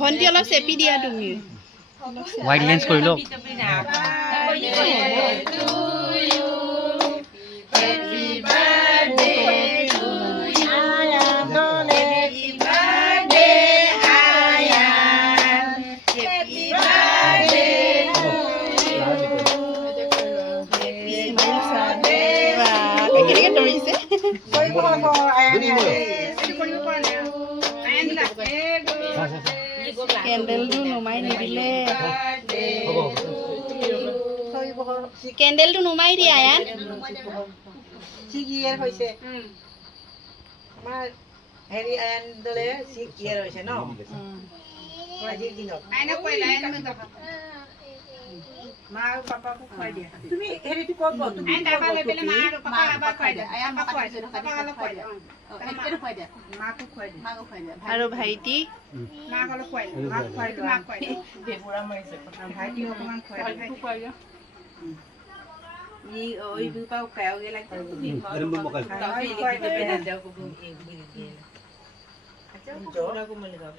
ভন্টি অলপ চেপি দিয়া তুমি হোৱাইট লেন্স কৰি লওক কেনেকে ধৰিছে কেণ্ডেলটো নুমাই নিদিলে কেণ্ডেলটো নুমাই দিয়া আয়ান হেৰি আয়ান দলে 6 ইয়াৰ হৈছে ন আজিৰ দিনত মা আৰু পাপাকো খুৱাই দিয়া তুমি হেৰিটো ক'ত গ'ল তুমি পাপা লৈ পেলে মা আৰু পাপা আবাৰ খুৱাই দিয়া আয়ান পাপা খুৱাই দিয়া এনেকে খুৱাই দিয়া মাকো খুৱাই দিয়া আৰু ভাইটি মাক অলপ খুৱাই দিয়া মাক খুৱাই দিয়া মাক খুৱাই দিয়া বেবুৰা মাৰিছে ভাইটি অকমান খুৱাই দিয়া ই ওই দুপাও কাও গেলা তুমি খুৱাই দিয়া